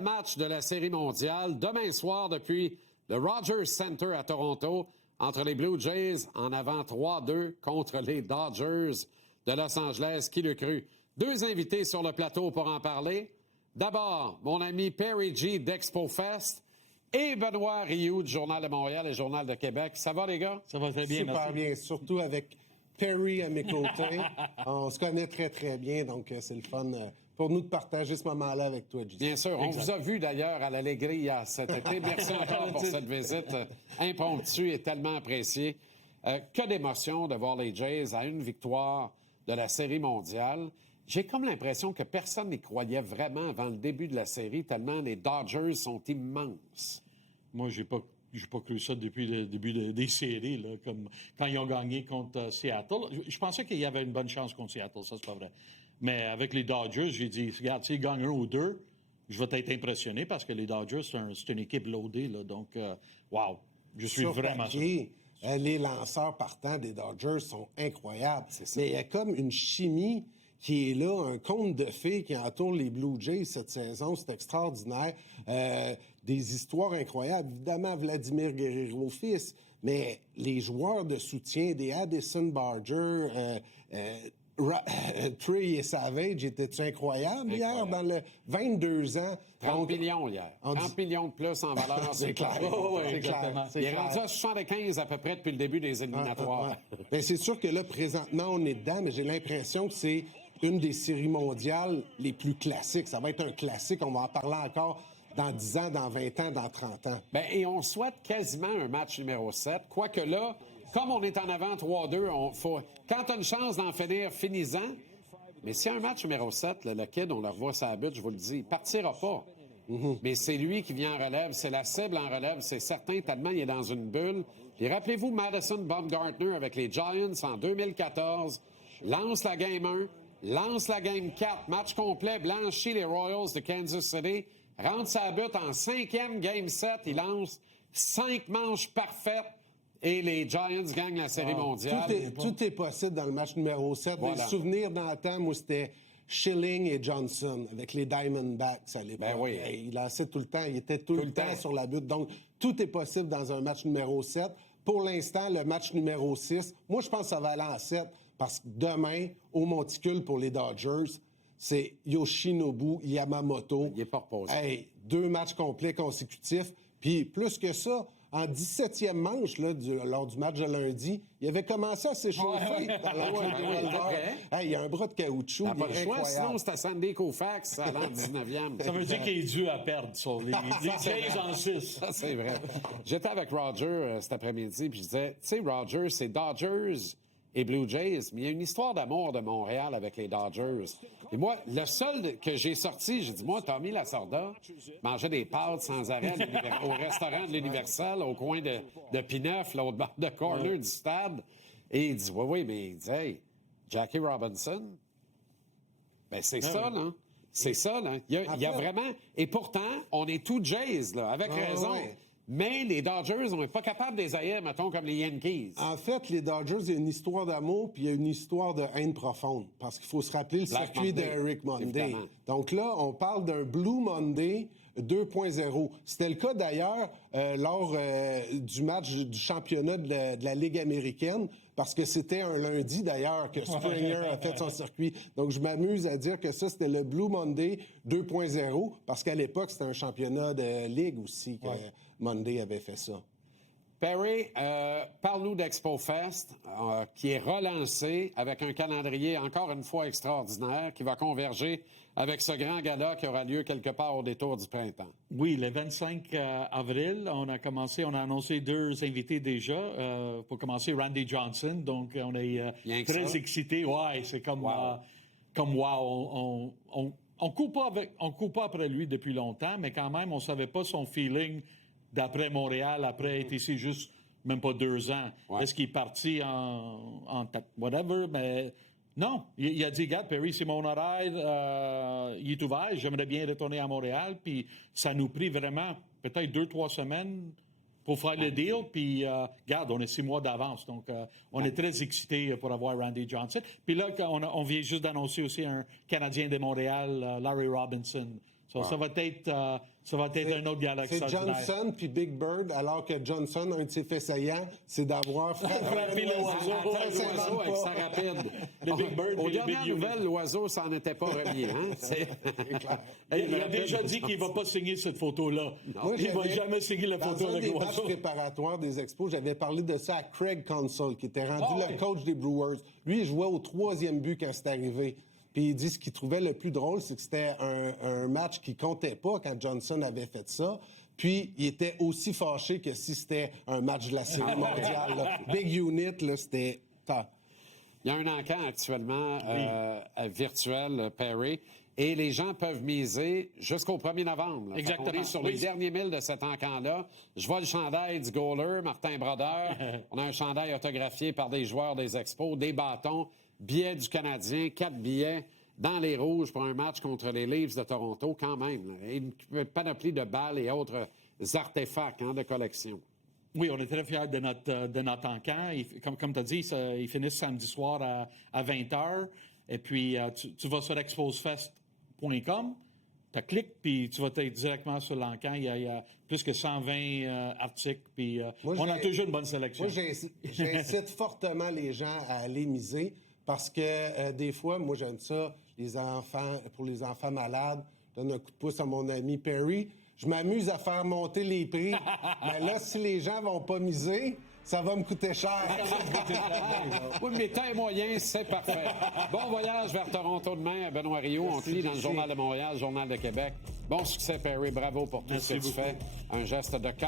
Match de la Série mondiale demain soir depuis le Rogers Center à Toronto entre les Blue Jays en avant 3-2 contre les Dodgers de Los Angeles. Qui le cru? Deux invités sur le plateau pour en parler. D'abord, mon ami Perry G d'Expo Fest et Benoît Rioux du Journal de Montréal et Journal de Québec. Ça va, les gars? Ça va très bien, Super merci. bien, surtout avec Perry à mes côtés. On se connaît très, très bien, donc c'est le fun pour nous de partager ce moment-là avec toi, JC. Bien sûr. On vous a vu d'ailleurs à l'Alegria cet été. Merci encore pour cette visite impromptue et tellement appréciée. Que d'émotion de voir les Jays à une victoire de la Série mondiale. J'ai comme l'impression que personne n'y croyait vraiment avant le début de la série, tellement les Dodgers sont immenses. Moi, j'ai pas cru ça depuis le début des séries, là, comme quand ils ont gagné contre Seattle. Je pensais qu'il y avait une bonne chance contre Seattle, ça, c'est pas vrai. Mais avec les Dodgers, j'ai dit, regarde, s'ils gagnent un ou deux, je vais être impressionné parce que les Dodgers, c'est une équipe loadée, là. Donc, wow, je suis Sur vraiment... papier, les lanceurs partants des Dodgers sont incroyables. Mais il y a comme une chimie qui est là, un conte de fées qui entoure les Blue Jays cette saison. C'est extraordinaire. Des histoires incroyables. Évidemment, Vladimir Guerrero fils, mais les joueurs de soutien, des Addison Barger, Trey et Savage, étaient-tu incroyables hier dans le 22 ans? 30 millions hier. 30 millions de plus en valeur. C'est clair. C'est clair. Il est rendu à 75 à peu près depuis le début des éliminatoires. Bien, c'est sûr que là, présentement, on est dedans, mais j'ai l'impression que c'est une des séries mondiales les plus classiques. Ça va être un classique. On va en parler encore dans 10 ans, dans 20 ans, dans 30 ans. Bien, et on souhaite quasiment un match numéro 7. Quoique là, comme on est en avant 3-2, quand tu as une chance d'en finir, finis-en. Mais s'il y a un match numéro 7, le kid, on le revoit sur la butte, je vous le dis, il partira pas. Mais c'est lui qui vient en relève, c'est la cible en relève, c'est certain, tellement il est dans une bulle. Et rappelez-vous Madison Bumgarner avec les Giants en 2014, lance la Game 1, lance la Game 4, match complet, blanchit les Royals de Kansas City, rentre sa butte en 5e Game 7, il lance 5 manches parfaites et les Giants gagnent la Série mondiale. Tout est possible dans le match numéro 7. Voilà. Des souvenirs dans le temps, moi, c'était Schilling et Johnson avec les Diamondbacks à l'époque. Ben oui. Il lançait tout le temps, il était tout le temps sur la butte. Donc, tout est possible dans un match numéro 7. Pour l'instant, le match numéro 6, moi, je pense que ça va aller en 7 parce que demain, au monticule pour les Dodgers, c'est Yoshinobu Yamamoto. Il est pas reposé. Hey, 2 matchs complets consécutifs. Puis, plus que ça, en 17e manche, là, lors du match de lundi, il avait commencé à s'échauffer dans la Hey, il y a un bras de caoutchouc. Il n'a pas le choix, sinon c'était Sandy Koufax à l'an 19e. Ça veut dire qu'il est dû à perdre sur les Jays en 6. Ça, c'est vrai. J'étais avec Roger cet après-midi, puis je disais, tu sais, Roger, c'est Dodgers et Blue Jays, mais il y a une histoire d'amour de Montréal avec les Dodgers. Et moi, le seul que j'ai sorti, j'ai dit, moi, Tommy Lasorda mangeait des pâtes sans arrêt au restaurant de l'Universal, au coin de Pineuf, l'autre bord de corner du stade. Et il dit, oui, mais il dit, hey, Jackie Robinson, ben c'est ça, là. C'est ça, là. Il y a vraiment... Et pourtant, on est tous Jays, là, avec raison. Ouais. Mais les Dodgers, on n'est pas capable de les haïr, mettons, comme les Yankees. En fait, les Dodgers, il y a une histoire d'amour puis il y a une histoire de haine profonde. Parce qu'il faut se rappeler le circuit d'Eric Monday. Évidemment. Donc là, on parle d'un Blue Monday 2.0. C'était le cas d'ailleurs lors du match du championnat de la Ligue américaine, parce que c'était un lundi d'ailleurs que Springer a fait son circuit. Donc je m'amuse à dire que ça, c'était le Blue Monday 2.0, parce qu'à l'époque, c'était un championnat de Ligue aussi que Monday avait fait ça. Perry, parle-nous d'Expo Fest, qui est relancé avec un calendrier encore une fois extraordinaire, qui va converger avec ce grand gala qui aura lieu quelque part au détour du printemps. Oui, le 25 avril, on a annoncé 2 invités déjà. Pour commencer, Randy Johnson, donc on est très excités. Ouais, c'est comme wow. On court pas après lui depuis longtemps, mais quand même, on savait pas son feeling d'après Montréal, après être ici juste même pas 2 ans. Ouais. Est-ce qu'il est parti en whatever, mais non. Il a dit, regarde, Perry, c'est mon horaire, il est ouvert, j'aimerais bien retourner à Montréal, puis ça nous prit vraiment peut-être 2-3 semaines pour faire le deal, puis regarde, on est 6 mois d'avance, donc on est très excités pour avoir Randy Johnson. Puis là, on vient juste d'annoncer aussi un Canadien de Montréal, Larry Robinson, Ça va être un autre galaxie. C'est Johnson puis Big Bird, alors que Johnson, un de ses faits saillants, c'est d'avoir frappé l'oiseau avec sa rapide. Le Big Bird Aux et le dernières Big nouvelles, l'oiseau s'en était pas remis. Hein? C'est clair. Il a déjà dit qu'il ne va pas signer cette photo-là. Il ne va jamais signer la photo avec avec l'oiseau. Dans un des matchs préparatoires des Expos, j'avais parlé de ça à Craig Counsell, qui était rendu le coach des Brewers. Lui, il jouait au 3e but quand c'est arrivé. Puis il dit ce qu'il trouvait le plus drôle, c'est que c'était un match qui comptait pas quand Johnson avait fait ça. Puis il était aussi fâché que si c'était un match de la Série mondiale. Là. Big unit, là, c'était... Il y a un encamp actuellement virtuel, Perry, et les gens peuvent miser jusqu'au 1er novembre. Là. Exactement. On est sur les derniers 1000 de cet encan-là. Je vois le chandail du goaler, Martin Brodeur. On a un chandail autographié par des joueurs des Expos, des bâtons, billets du Canadien, 4 billets dans les rouges pour un match contre les Leafs de Toronto, quand même. Là. Et une panoplie de balles et autres artefacts de collection. Oui, on est très fiers de notre encan. Comme tu as dit, ils finissent samedi soir à 20h. Et puis, tu vas sur exposefest.com, tu cliques, puis tu vas directement sur l'encan. Il y a plus que 120 articles, puis on a toujours une bonne sélection. Moi, j'incite fortement les gens à aller miser parce que des fois, moi, j'aime ça, pour les enfants malades. Je donne un coup de pouce à mon ami Perry. Je m'amuse à faire monter les prix. Mais là, si les gens vont pas miser, ça va me coûter cher. Oui, mais temps moyen, c'est parfait. Bon voyage vers Toronto demain à Benoît Rioux. On te lit dans le Journal de Montréal, le Journal de Québec. Bon succès, Perry. Bravo pour tout ce que tu fais. Un geste de